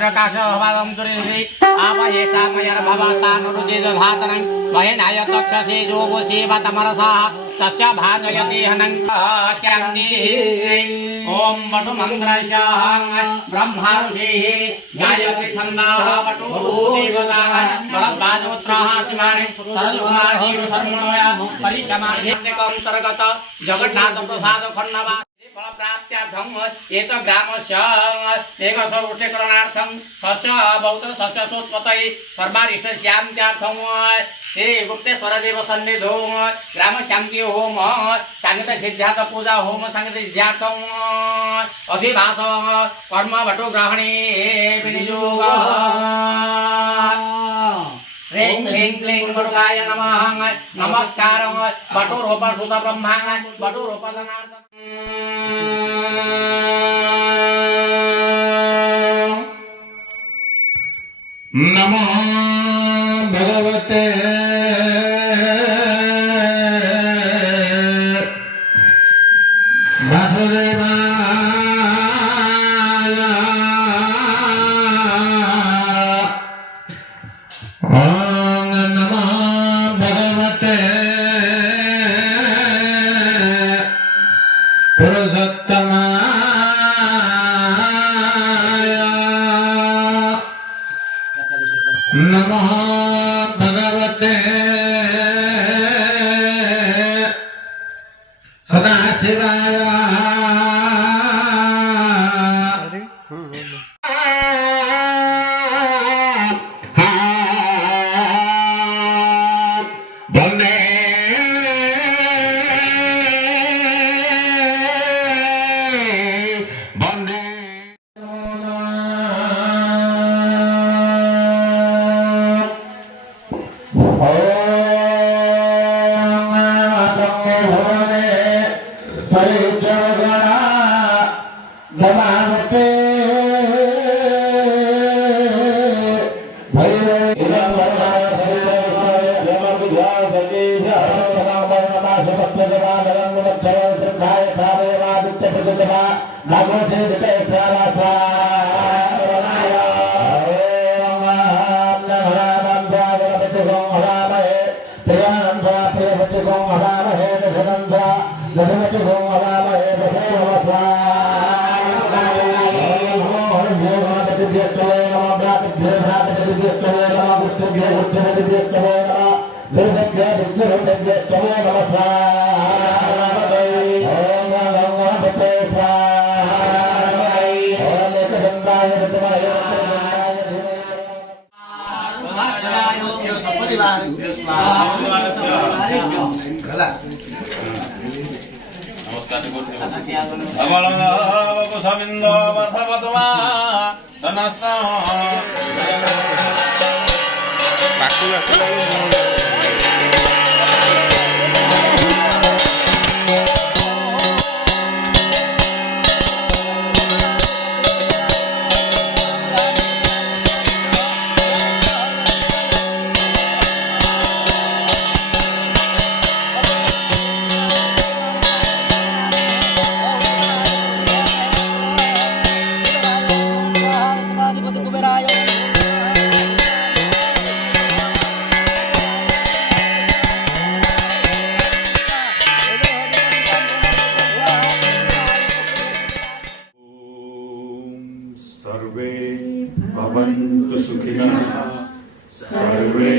प्रकाशवादं तुरिसि आपयेषामयर्भवतानुरुजिदधातनं वहिनाय तक्षसे जोगुसेवतमरसाः तस्य भाजयति हनं शान्ति ॐ वटुमन्त्रस्याः ब्रह्मा ऋषिः गायत्री छन्दाः वटुदेवताः भरद्वाजोत्राः शिवानि सरजुमाहि धर्मणोया परिचमान्यन्तर्गत जगन्नाथ प्रसाद खण्डवा फलप्राप्त्यार्थं एत ग्रामस्य एकसौष्ठीकरणार्थं सस्य बहुत सस्य सोत्पत्तये सर्वारिष्टशान्त्यार्थं श्री गुप्तेश्वर देव सन्निधौ ग्राम शान्ति होम संगीत सिद्धार्थ पूजा होम संगीत सिद्धार्थं अधिवास कर्म वटु ग्रहणे विनियोग ह्रीं क्लीं क्लीं मुरुगाय नमः नमस्कार वटुरोपण सुत ब्रह्मा वटुरोपदनार्थं नमो भगवते वासुदेवाय ॐ नमो भगवते पुरुषोत्तमाय नमः भगवते सदाशिवाय वन्दे वन्दे सर्वे भवन्तु सुखिनः सर्वे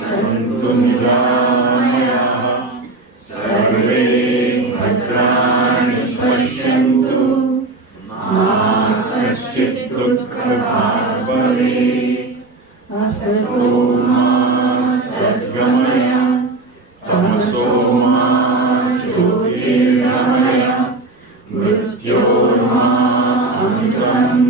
सन्तु निरामयाः सर्वे भद्राणि पश्यन्तु मा कश्चित् दुःखभाग् भवेत् असतो मा सद्गमय तमसो मा ज्योतिर्गमय मृत्योर्मा अमृतम्